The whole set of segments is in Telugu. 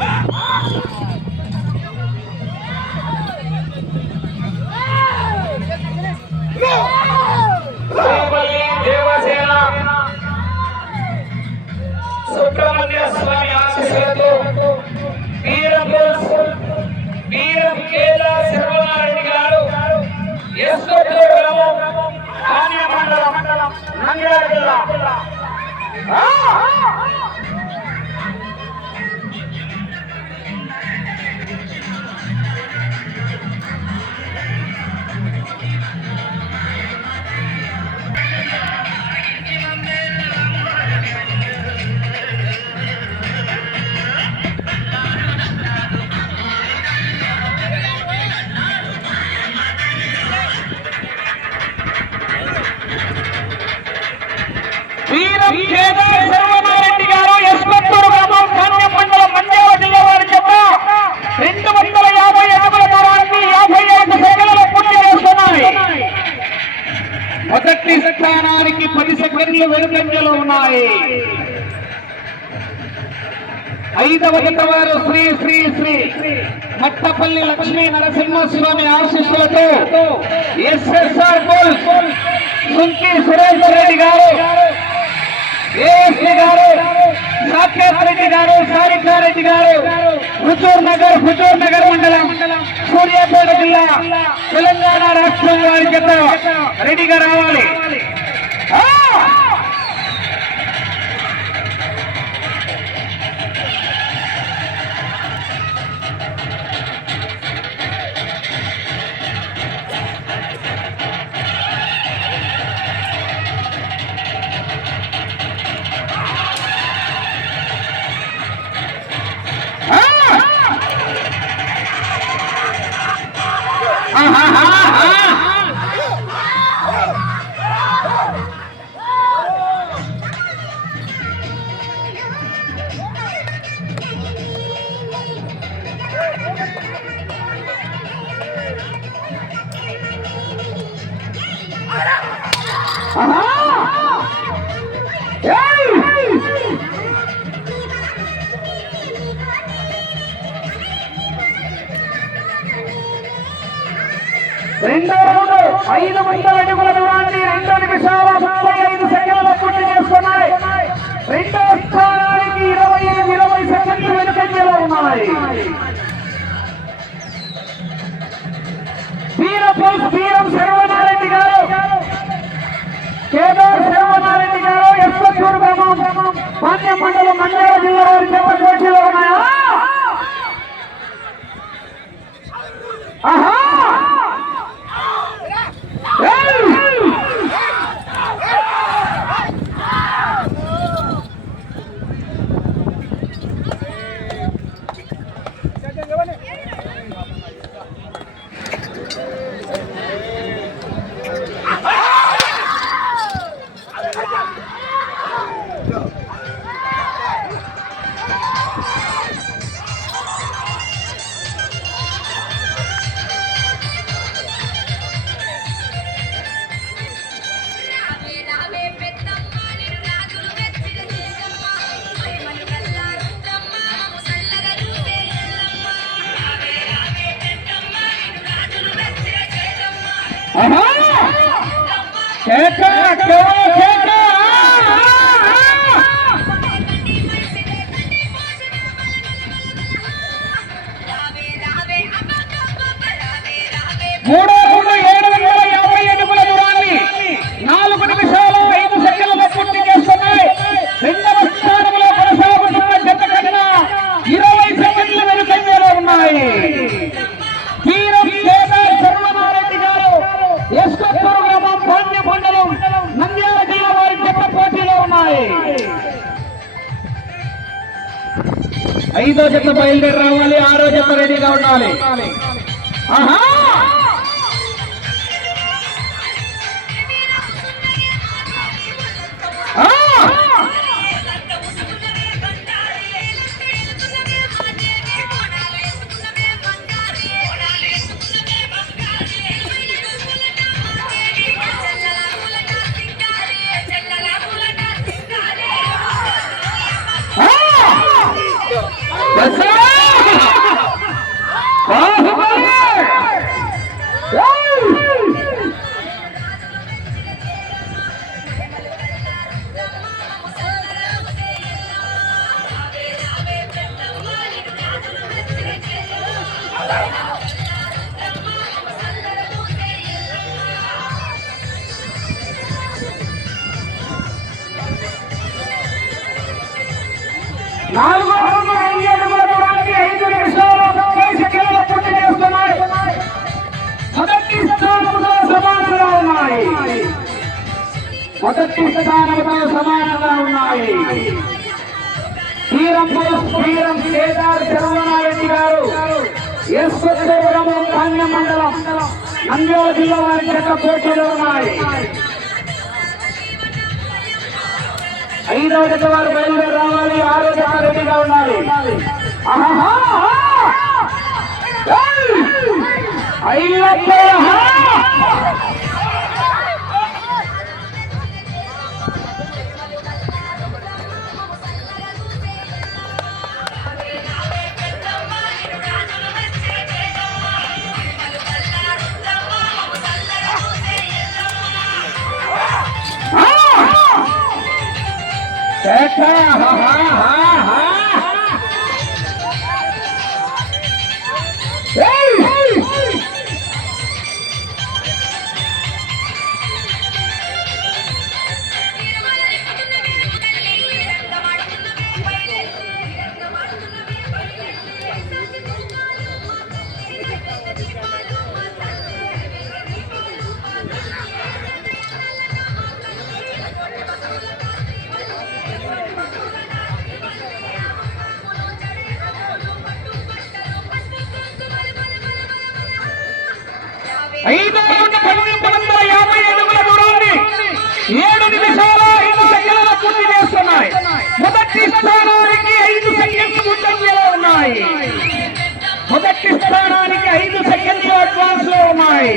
Ah! మొదటి స్థానానికి పది సెకండ్లు వెనుకంజలో ఉన్నాయి. ఐదవ జత వారు శ్రీ శ్రీ శ్రీ మట్టపల్లి లక్ష్మీ నరసింహస్వామి ఆశిస్సులతో ఎస్ఎస్ఆర్ బోల్ సుంకి సురేష్ రెడ్డి గారు ఏఎస్పీ గారు సాకేత్ రెడ్డి గారు సారికారెడ్డి గారు హుజూర్ నగర్ హుజూర్ నగర్ మండలం సూర్యాపేట జిల్లా తెలంగాణ రాష్ట్రం వారి జత రెడీగా రావాలి? రెండో రౌండ్ ఐదు వందల అడుగుల దూరాన్ని రెండు నిమిషాల ముప్పై ఐదు సెకండ్ల పూర్తి రెండో స్థానానికి ఇరవై ఐదు ఇరవై సెకండ్లు వెనుకంజలో ఉన్నాయి వీరం సర్వ కేదార్ శర్వనారెడ్డి గారు ఎస్కొత్తూరు గ్రామం మాన్య మండలం మండ్యాల జిల్లా వారి చెప్ప కేక బయలుదేరి రావాలి. ఆరో రెడీగా ఉండాలి. ఆహా! మొదటి సమానంగా ఉన్నాయి. తీరం తీరం కేదార్ శర్వనారెడ్డి గారు ఎస్వరం ధాన్య మండలం నంద్యాల జిల్లా వారి చేత పోటీలో ఉన్నాయి. ఐదవ జత వారు బయలుదేరి రావాలి ఆరో జత రెడీగా ఉండాలి. ఐదు ఏడు నిమిషాల ఐదు సెకండ్ల పూర్తి చేస్తున్నాయి. మొదటి స్థానానికి ఐదు సెకండ్లు ముందంజలో ఉన్నాయి. మొదటి స్థానానికి ఐదు సెకండ్లు అడ్వాన్స్లో ఉన్నాయి.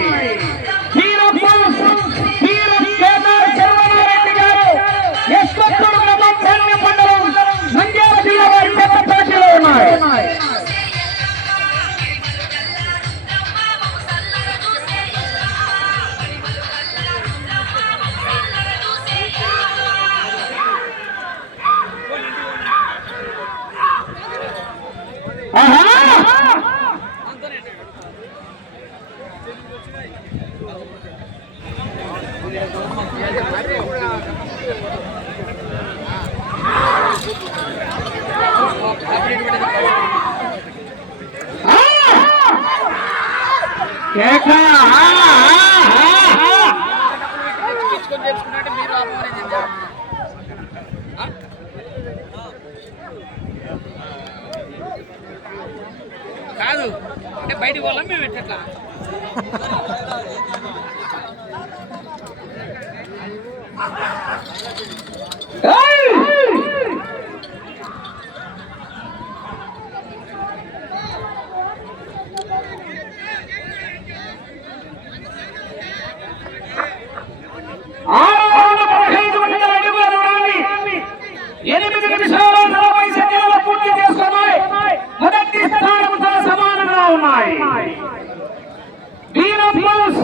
కాదు. అంటే బయటికి పోవాలా? మేము ఎట్లా ఏయ్! ఆరు వందల పదహైదు వందల అడుగుల దూరాన్ని ఎనిమిది నిమిషాల నలభై సెకండ్ల పూర్తి చేసుకున్నాయి మొదటి స్థానంతో సమానంగా ఉన్నాయి. వీరం బోస్,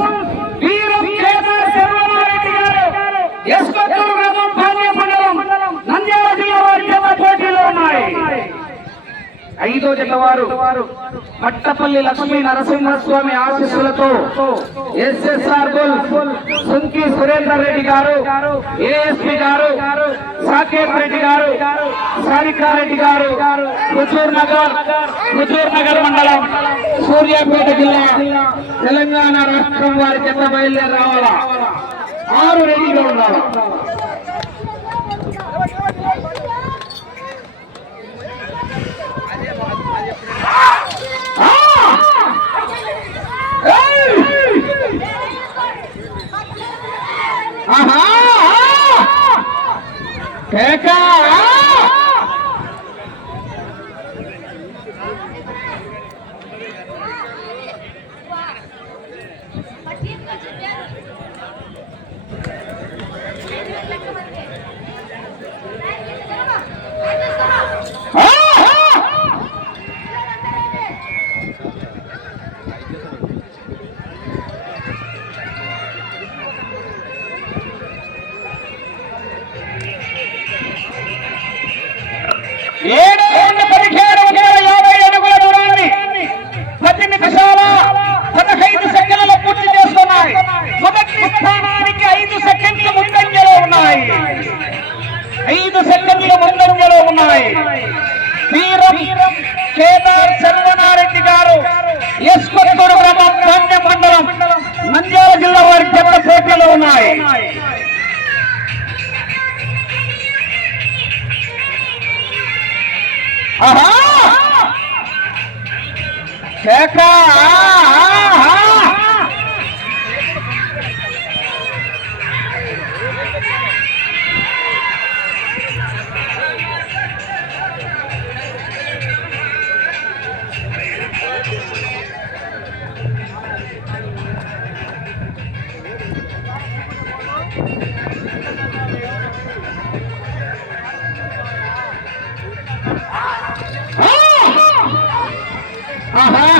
వీరం కేదార్ శర్వనారెడ్డి గారు ఎస్కొత్తూరు గ్రామం ధాన్య మండలం నంద్యాల జిల్లా వారి పోటీలో ఉన్నాయి. ఐదో జత వారు. పట్టపల్లి లక్ష్మీ నరసింహస్వామి ఆశీస్సులతో ఎస్ఎస్ఆర్ బుల్ సుంకి సురేందర్ రెడ్డి గారు ఏఎస్పి గారు సాకేత్ రెడ్డి గారు సారికారెడ్డి గారు హుజూర్ నగర్ హుజూర్ నగర్ మండలం సూర్యాపేట జిల్లా తెలంగాణ రాష్ట్రం వారి చెత్త బయలుదేరి రావాలా? ఆరు రెడీగా ఉండాలి? ఆహా! కేక! ఆహా! ஆஹா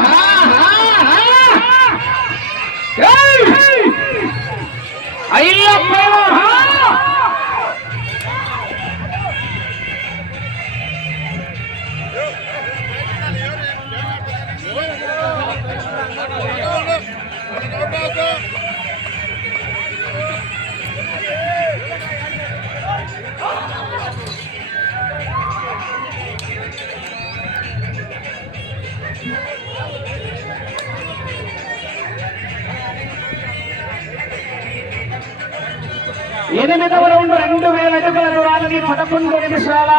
ఎనిమిదవ రౌండ్ రెండు వేల అడుగుల దూరాన్ని పదకొండు నిమిషాల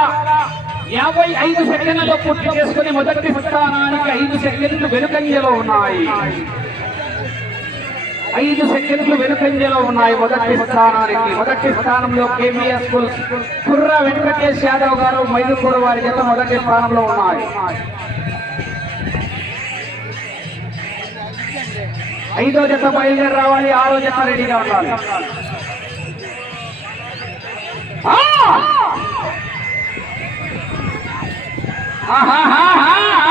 యాభై ఐదు సెకండ్లలో పూర్తి చేసుకుని మొదటి స్థానానికి ఐదు సెకండ్లు వెనుకంజలో ఉన్నాయి. ఐదు సెకండ్లు వెనుకంజలో ఉన్నాయి మొదటి స్థానానికి. మొదటి స్థానంలో కేబిఎస్ స్కూల్. కుర్ర వెంకటేష్ యాదవ్ గారు మైదుకూరు వారి జత మొదటి స్థానంలో ఉన్నాయి. ఐదో జత బయలుదేరి రావాలి ఆరో జత రెడీగా ఉండాలి. ஆஹா ஆஹா ஆஹா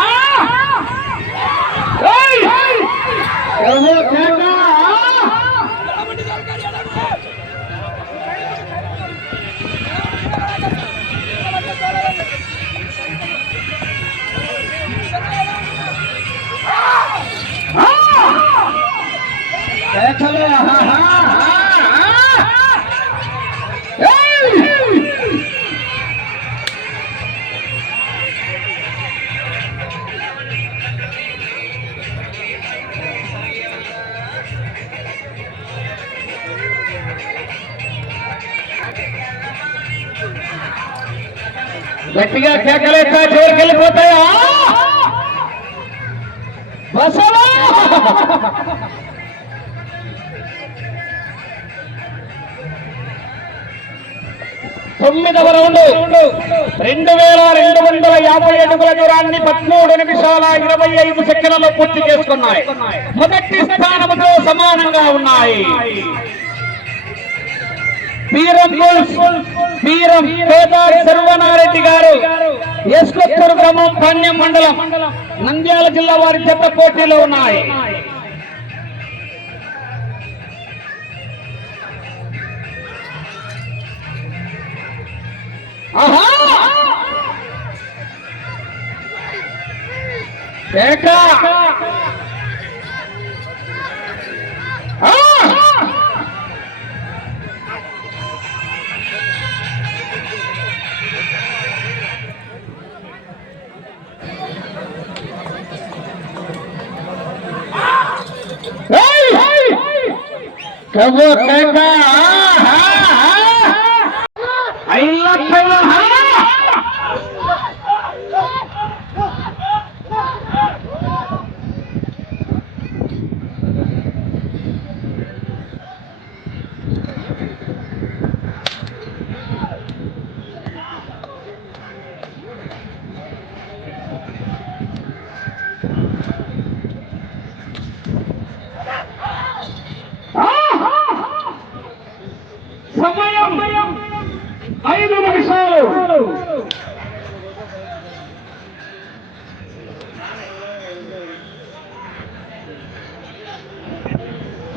గట్టిగా కేకలేక చివరికి వెళ్ళిపోతాయా బసవా! తొమ్మిదవ రౌండ్. రెండు వేల రెండు వందల యాభై అడుగుల దూరాన్ని పదమూడు నిమిషాల ఇరవై ఐదు సెకండ్లలో పూర్తి చేసుకున్నాయి. మొదటి స్థానంతో సమానంగా ఉన్నాయి. వీరం బుల్స్, సర్వనారెడ్డి గారు ఎస్కొత్తూరు గ్రామం పాణ్యం మండలం నంద్యాల జిల్లా వారి చెత్త పోటీలో ఉన్నాయి. ఆహా! Eu vou pegar a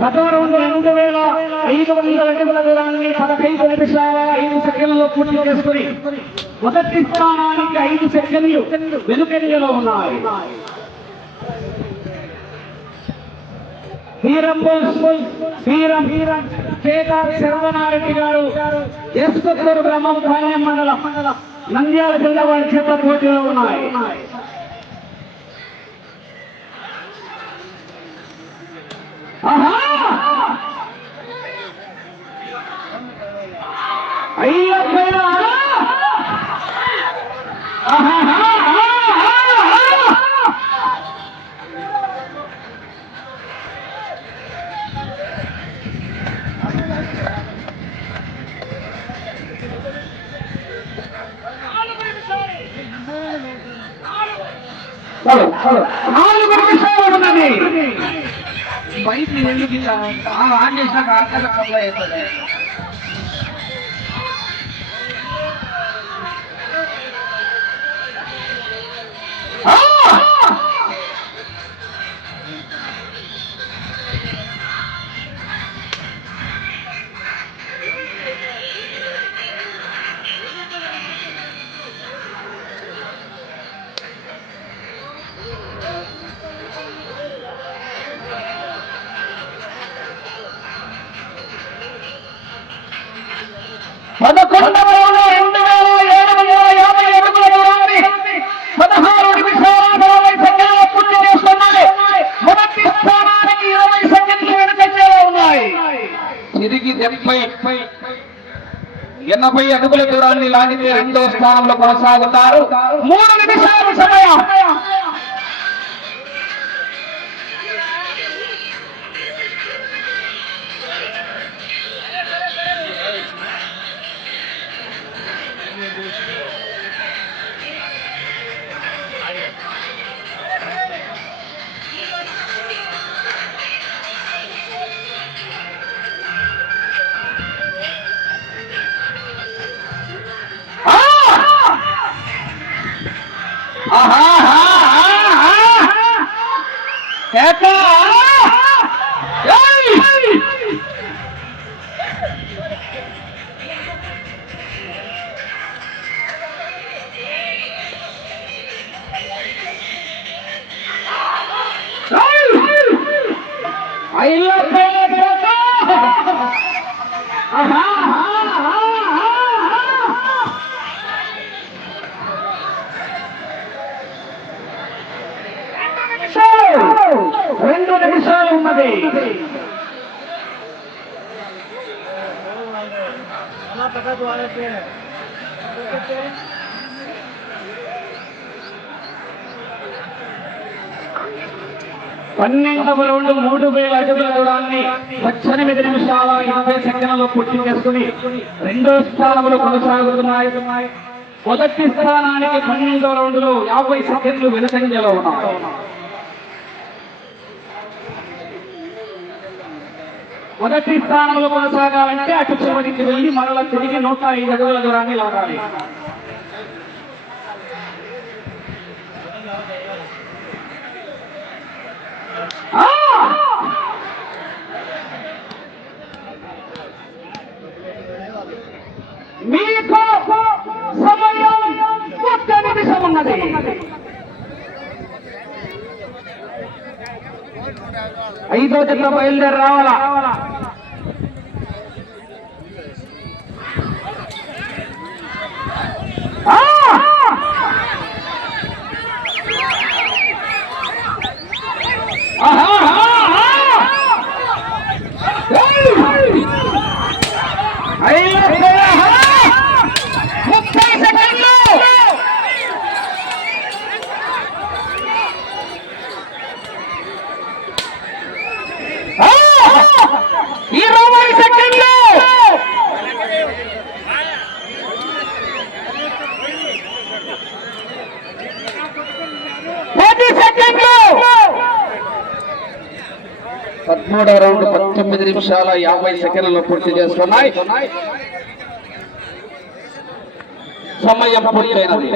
పదహారు రెండు వేల ఐదు వందల అడుగుల దూరాన్ని పదహైదు నిమిషాల ఐదు సెకండ్లలో పూర్తి చేసుకుని. మొదటి స్థానానికి ఐదు సెకండ్లు వెనుకంజలో ఉన్నాయి. వీరం వీరం కేదార్ గారు ఎస్కొత్తూరు గ్రామం పాలెం మండలం నంద్యాల జిల్లా వారి చేత పోటీలో ఉన్నాయి. ఆహా! 那一块 అడుగుల దూరాన్ని లాగితే రెండో స్థానంలో కొనసాగుతారు. మూడు నిమిషాలు సమయం. ఆహా! ఆహా! కేక! ఏయ్! పన్నెండవ రౌండ్ మూడు వేల అడుగుల దూరాన్ని పద్దెనిమిది నిమిషాల యాభై సెకండ్లలో పూర్తి చేసుకుని రెండో స్థానంలో కొనసాగుతున్నాయి. మొదటి స్థానానికి పన్నెండవ రౌండ్లో యాభై సెకండ్లు వెనుకంజలో ఉన్నాయి. మొదటి స్థానంలో కొనసాగాలంటే అటు చివరికి వెళ్ళి మరలా తిరిగి నూట ఐదు అడుగుల దూరాన్ని లాగాలి. ఉన్నది. ఐదో జట్ల బయలుదేరి రావాలా ఆ! ఆహా! ఆహా! ఏయ్! ఐదు ఆహా! ముప్పై సెకండ్లు ఆ! ఇరవై సెకండ్లు పది సెకండ్లు పదమూడవ తొమ్మిది నిమిషాల యాభై సెకండ్లు పూర్తి చేస్తున్నాయి. సమయం పూర్తయినది.